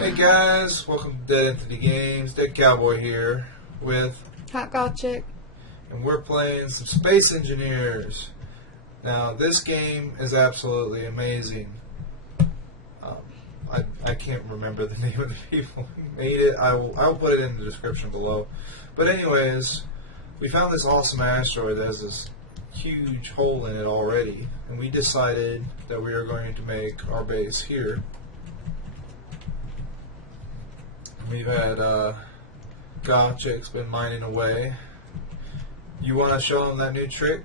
Hey guys, welcome to Dead Entity Games. Dead Cowboy here with Hot Goth Chick. and we're playing some Space Engineers. Now this game is absolutely amazing. I can't remember the name of the people who made it. I'll put it in the description below. But anyways, we found this awesome asteroid that has this huge hole in it already, and we decided that we are going to make our base here. We've had Goth Chick's been mining away. You want to show them that new trick?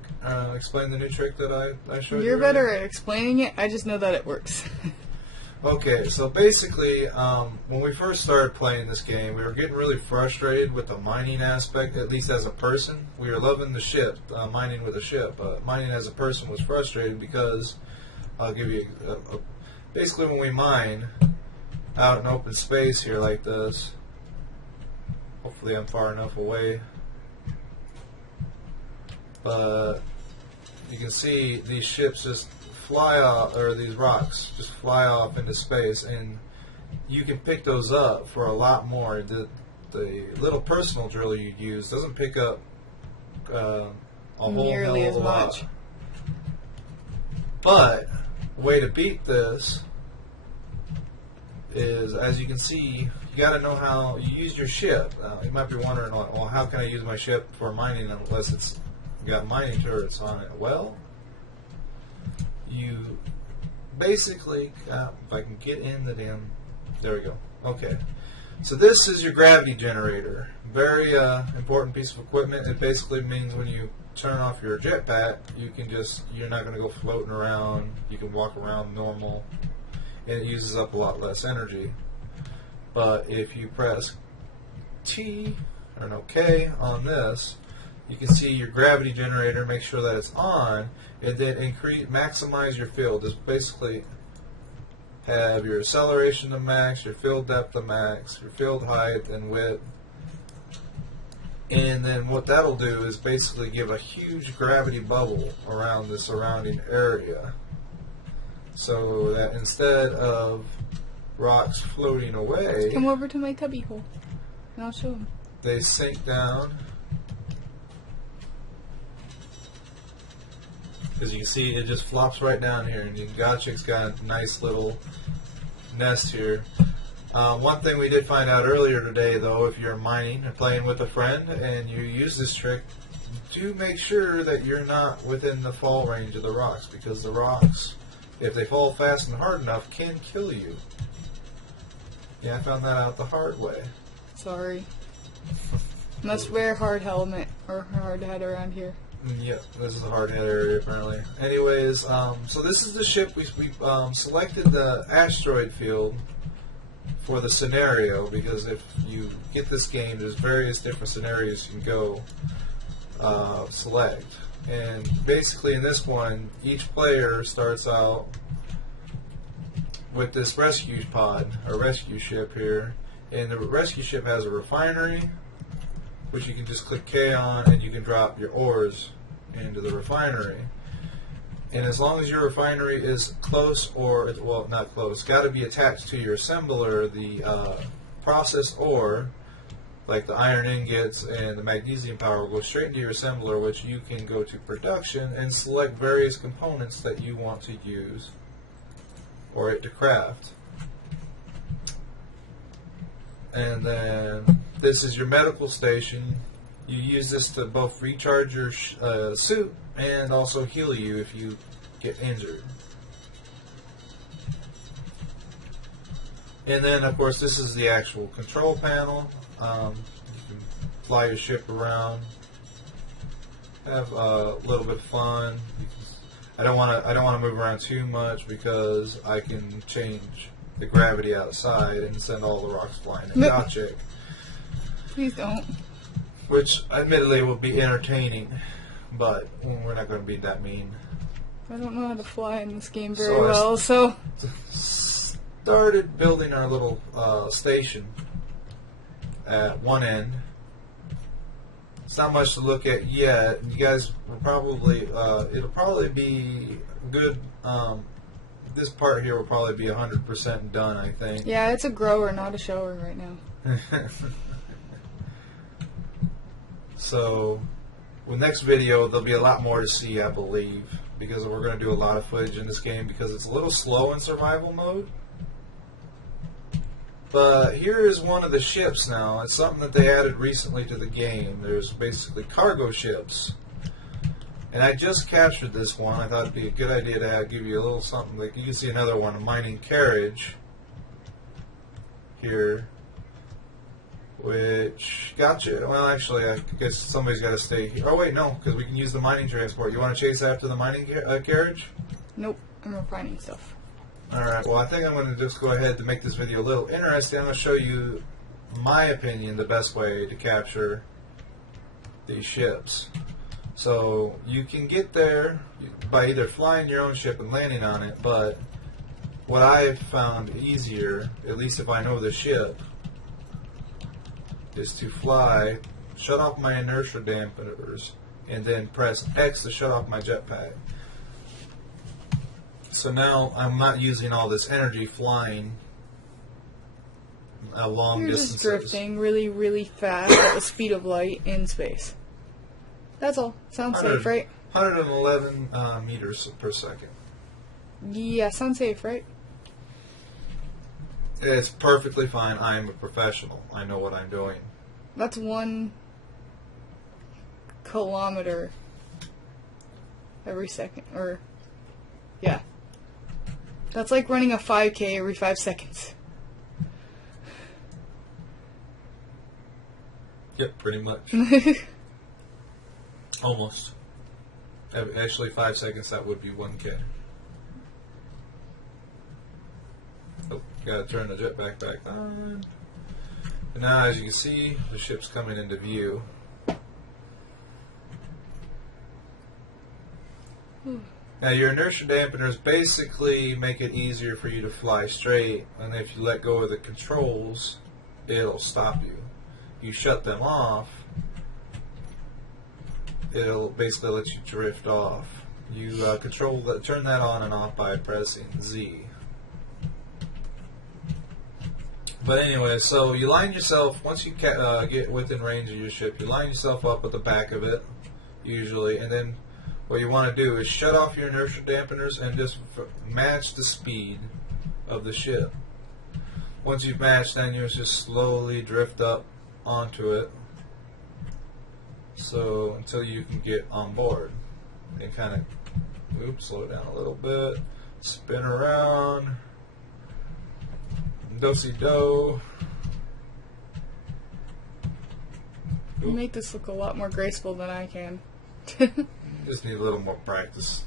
Explain the new trick that I showed you? You're better at explaining it. I just know that it works. Okay, so basically, when we first started playing this game, we were getting really frustrated with the mining aspect, at least as a person. We were loving the ship, mining with a ship, but mining as a person was frustrating because, I'll give you, basically when we mine out in open space here like this, hopefully I'm far enough away, but you can see these ships just fly off, or these rocks just fly off into space, and you can pick those up for a lot more. The little personal driller you'd use doesn't pick up a whole Nearly hell as of a lot. much. But the way to beat this is, as you can see, you got to know how you use your ship. You might be wondering, well, how can I use my ship for mining unless it's got mining turrets on it? Well, you basically, if I can get in the damn, there we go. Okay, so this is your gravity generator. Very important piece of equipment. It basically means when you turn off your jetpack, you can just, you're not going to go floating around. You can walk around normal, and it uses up a lot less energy. But if you press T or no K on this, you can see your gravity generator, make sure that it's on, and then maximize your field. Just basically have your acceleration to max, your field depth to max, your field height and width. And then what that'll do is basically give a huge gravity bubble around the surrounding area, so that instead of rocks floating away, Come over to my cubby hole, and I'll show them. they sink down. As you can see, it just flops right down here, and Goth Chick's got a nice little nest here. One thing we did find out earlier today, though, if you're mining and playing with a friend and you use this trick, do make sure that you're not within the fall range of the rocks, because the rocks, if they fall fast and hard enough, can kill you. Yeah, I found that out the hard way. Sorry. Must wear hard helmet or hard head around here. Yeah, this is a hard head area apparently. Anyways, so this is the ship. We selected the asteroid field for the scenario, because if you get this game, there's various different scenarios you can go select. And basically in this one, each player starts out with this rescue pod, or rescue ship here. And the rescue ship has a refinery, which you can just click K on, and you can drop your ores into the refinery. And as long as your refinery is close, or, well, not close, got to be attached to your assembler, the processed ore, like the iron ingots and the magnesium power, will go straight into your assembler, which you can go to production and select various components that you want to use or it to craft. And then this is your medical station. You use this to both recharge your suit and also heal you if you get injured. And then, of course, this is the actual control panel. You can fly your ship around, have a little bit of fun. I don't want to move around too much, because I can change the gravity outside and send all the rocks flying at Goth Chick. Please don't. Which, admittedly, will be entertaining, but we're not going to be that mean. I don't know how to fly in this game very well, so... Started building our little station at one end. It's not much to look at yet. You guys will probably, it'll probably be good this part here will probably be 100% done, I think. Yeah, it's a grower, not a shower right now. So, with next video, there'll be a lot more to see, I believe, because we're going to do a lot of footage in this game because it's a little slow in survival mode. But here is one of the ships now. It's something that they added recently to the game. There's basically cargo ships. And I just captured this one. I thought it'd be a good idea to give you a little something. Like you can see another one, a mining carriage here, which gotcha. Well, actually, I guess somebody's got to stay here. Oh wait, no, because we can use the mining transport. You want to chase after the mining carriage? Nope, I'm refining stuff. Alright, well I think I'm going to just go ahead to make this video a little interesting. I'm going to show you, in my opinion, the best way to capture these ships. So you can get there by either flying your own ship and landing on it, but what I've found easier, at least if I know the ship, is to fly, shut off my inertia dampeners, and then press X to shut off my jetpack. So now I'm not using all this energy flying long You're distances. just drifting really, really fast at the speed of light in space. That's all. Sounds safe, right? 111 meters per second. Yeah, sounds safe, right? It's perfectly fine. I am a professional. I know what I'm doing. That's 1 kilometer every second. Or, yeah. That's like running a 5K every 5 seconds. Yep, pretty much. Almost. Actually, 5 seconds, that would be 1K. Oh, gotta turn the jetpack back on. And now, as you can see, the ship's coming into view. Now, your inertia dampeners basically make it easier for you to fly straight, and if you let go of the controls, it'll stop you. You shut them off, it'll basically let you drift off. You turn that on and off by pressing Z. But anyway, so you line yourself, once you get within range of your ship, you line yourself up at the back of it, usually, and then what you want to do is shut off your inertia dampeners and just match the speed of the ship. Once you've matched, then you just slowly drift up onto it, so until you can get on board and kind of slow it down a little bit, spin around, do-si-do. You make this look a lot more graceful than I can. Just need a little more practice.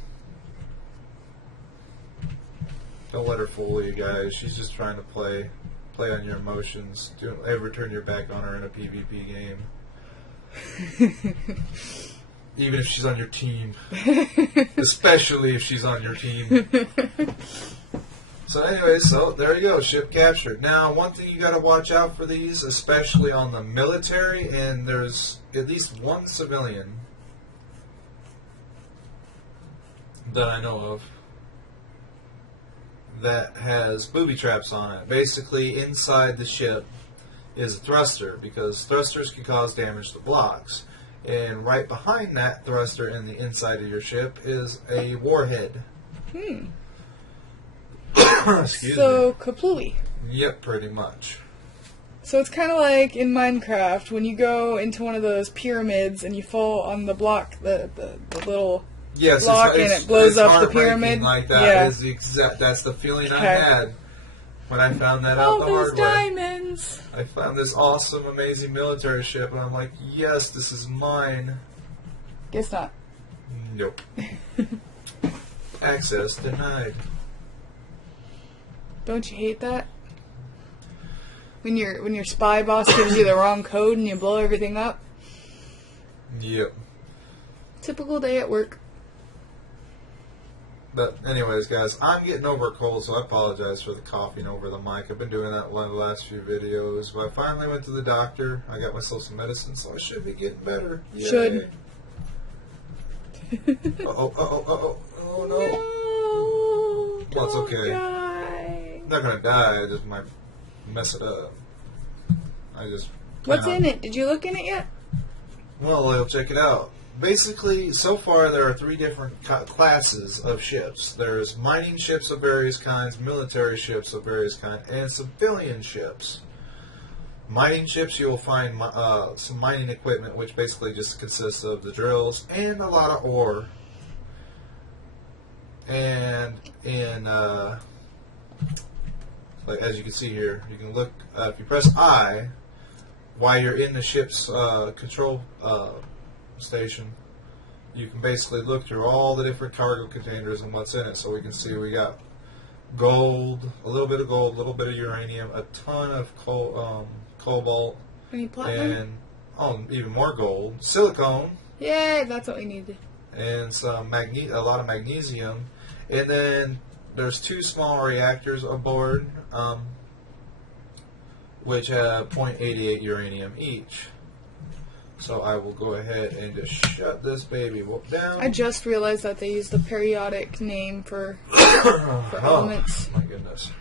Don't let her fool you guys. She's just trying to play on your emotions. Don't ever turn your back on her in a PvP game. Even if she's on your team. Especially if she's on your team. So anyway, so there you go, ship captured. Now, one thing you got to watch out for these, especially on the military, and there's at least one civilian that I know of that has booby traps on it. Basically, inside the ship is a thruster, because thrusters can cause damage to blocks. And right behind that thruster in the inside of your ship is a warhead. Excuse so, me. kaplooey. Yep, pretty much. So it's kind of like in Minecraft, when you go into one of those pyramids and you fall on the block, the little... Yes, block and it blows up the pyramid. Like that. Yeah. Is the exact. That's the feeling I Okay. had when I found that out All the those hard way. diamonds! I found this awesome, amazing military ship, and I'm like, yes, this is mine. Guess not. Nope. Access denied. Don't you hate that? When your spy boss gives you the wrong code and you blow everything up? Yep. Typical day at work. But anyways, guys, I'm getting over a cold, so I apologize for the coughing over the mic. I've been doing that in one of the last few videos. But I finally went to the doctor. I got myself some medicine, so I should be getting better. Yay. Should. Uh-oh, uh-oh, uh-oh. Oh, no. Well, it's okay. Die. I'm not gonna die. I just might mess it up. I just. What's in it? Did you look in it yet? Well, I'll check it out. Basically, so far there are 3 different classes of ships. There's mining ships of various kinds, military ships of various kinds, and civilian ships. Mining ships, you'll find some mining equipment, which basically just consists of the drills and a lot of ore. And in, like as you can see here, you can look, if you press I, while you're in the ship's control station, you can basically look through all the different cargo containers and what's in it. So we can see we got gold, a little bit of gold, a little bit of uranium, a ton of cobalt, Any platinum? and even more gold, silicone, Yay, that's what we needed. and some a lot of magnesium, and then there's 2 small reactors aboard, which have 0.88 uranium each. So I will go ahead and just shut this baby down. I just realized that they use the periodic name for elements. Oh my goodness!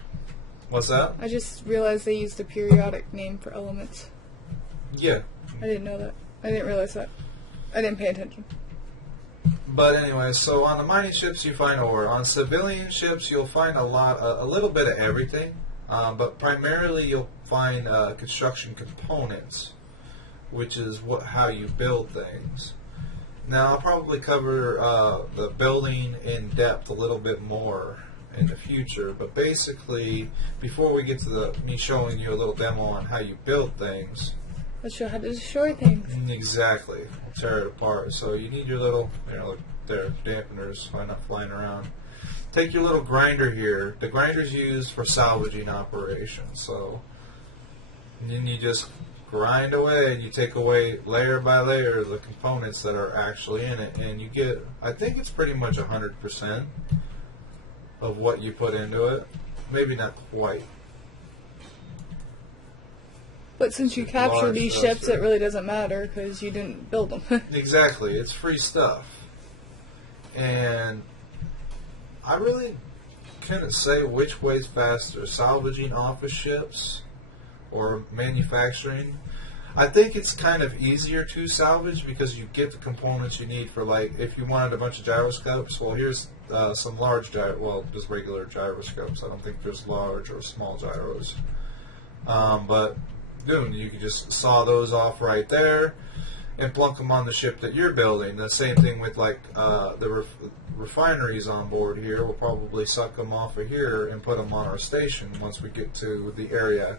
What's that? I just realized they use the periodic name for elements. Yeah. I didn't know that. I didn't realize that. I didn't pay attention. But anyway, so on the mining ships you find ore. On civilian ships you'll find a little bit of everything, but primarily you'll find construction components, which is how you build things. Now I'll probably cover the building in depth a little bit more in the future, but basically before we get to me showing you a little demo on how you build things. Let's show how to destroy things. Exactly. Tear it apart. So you need your little, look there, dampeners, why not flying around. Take your little grinder here. The grinder's used for salvaging operations. So and then you just grind away and you take away layer by layer the components that are actually in it, and you get, I think it's pretty much 100% of what you put into it. Maybe not quite. But since you capture these ships, it really doesn't matter because you didn't build them. Exactly. It's free stuff. And I really couldn't say which way's faster, salvaging office ships or manufacturing. I think it's kind of easier to salvage because you get the components you need for, like, if you wanted a bunch of gyroscopes, well, here's some large just regular gyroscopes. I don't think there's large or small gyros. But you can just saw those off right there and plunk them on the ship that you're building. The same thing with like the refineries on board here. We'll probably suck them off of here and put them on our station once we get to the area.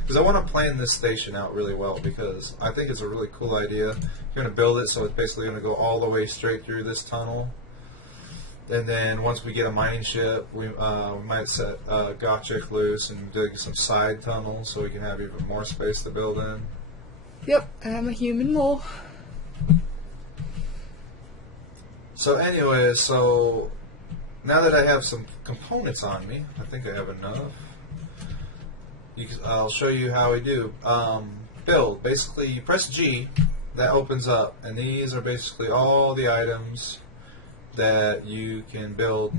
Because I want to plan this station out really well, because I think it's a really cool idea. You're going to build it so it's basically going to go all the way straight through this tunnel. And then once we get a mining ship, we might set Gotchik loose and dig some side tunnels so we can have even more space to build in. Yep, I'm a human mole. So anyways, so now that I have some components on me, I think I have enough. I'll show you how we do. Build. Basically, you press G, that opens up, and these are basically all the items that you can build,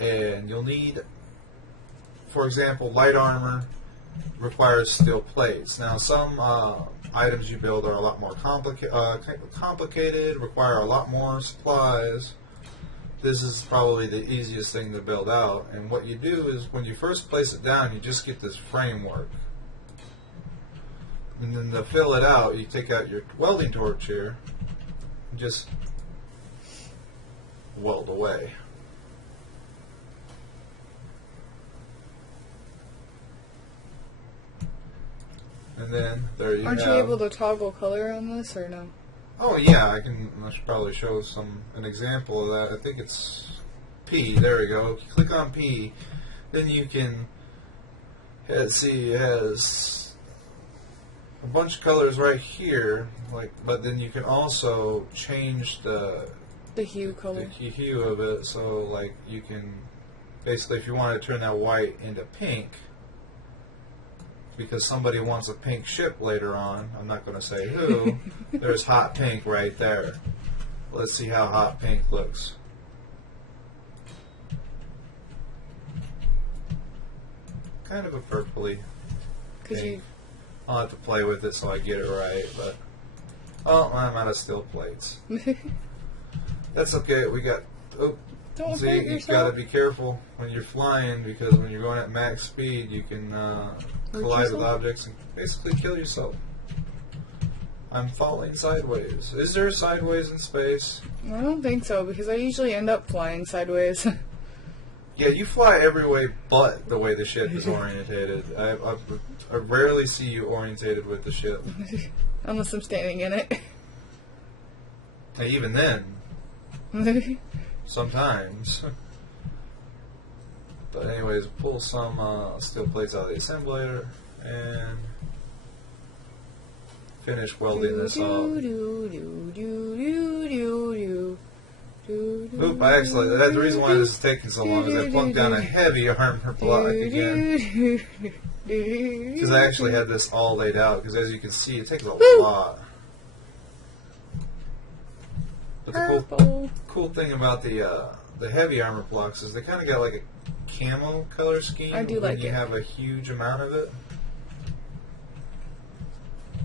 and you'll need, for example, light armor requires steel plates. Now some items you build are a lot more complicated, require a lot more supplies. This is probably the easiest thing to build out, and what you do is when you first place it down, you just get this framework, and then to fill it out, you take out your welding torch here and just weld away. And then there you Aren't have. you able to toggle color on this or no? Oh yeah, I should probably show an example of that. I think it's P. There we go. If you click on P, then you can see it has a bunch of colors right here. But then you can also change the hue color. The hue of it. So like you can basically, if you want to turn that white into pink, because somebody wants a pink ship later on, I'm not going to say who, there's hot pink right there. Let's see how hot pink looks. kind of a purpley. Because you... I'll have to play with it so I get it right, but... Oh, I'm out of steel plates. That's okay, we got... Oh, Don't see, hurt you've yourself. got to be careful when you're flying, because when you're going at max speed, you can collide with objects and basically kill yourself. I'm falling sideways. Is there sideways in space? I don't think so, because I usually end up flying sideways. Yeah, you fly every way but the way the ship is orientated. I rarely see you orientated with the ship. Unless I'm standing in it. And even then, sometimes. But anyways, pull some steel plates out of the assembler and finish welding this up. Oop, I actually, that's the reason why this is taking so long, is I plunked down a heavy armor block again. Because I actually had this all laid out, because as you can see, it takes a lot. But the cool thing about the heavy armor blocks is they kind of got like a camo color scheme. I do when like you it. have a huge amount of it.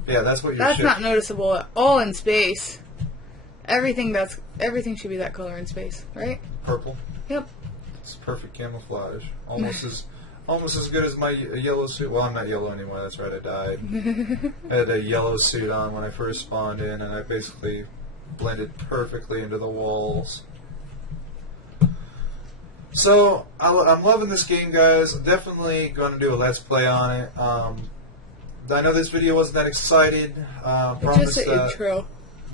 Yeah, that's what your That's ship... not noticeable at all in space. Everything should be that color in space, right? Purple. Yep. It's perfect camouflage. Almost as good as my yellow suit. Well, I'm not yellow anymore. That's right, I died. I had a yellow suit on when I first spawned in, and I basically blended perfectly into the walls. So, I'm loving this game, guys. I'm definitely going to do a Let's Play on it. I know this video wasn't that excited. It's just an intro.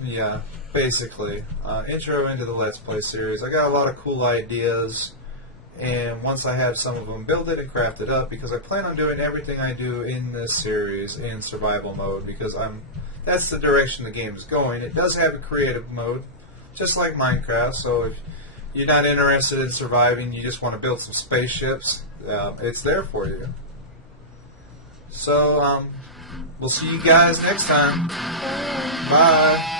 Yeah, basically. Intro into the Let's Play series. I got a lot of cool ideas, and once I have some of them, build it and craft it up, because I plan on doing everything I do in this series in survival mode, because that's the direction the game is going. It does have a creative mode, just like Minecraft, so if you're not interested in surviving, you just want to build some spaceships, it's there for you. So, we'll see you guys next time. Bye.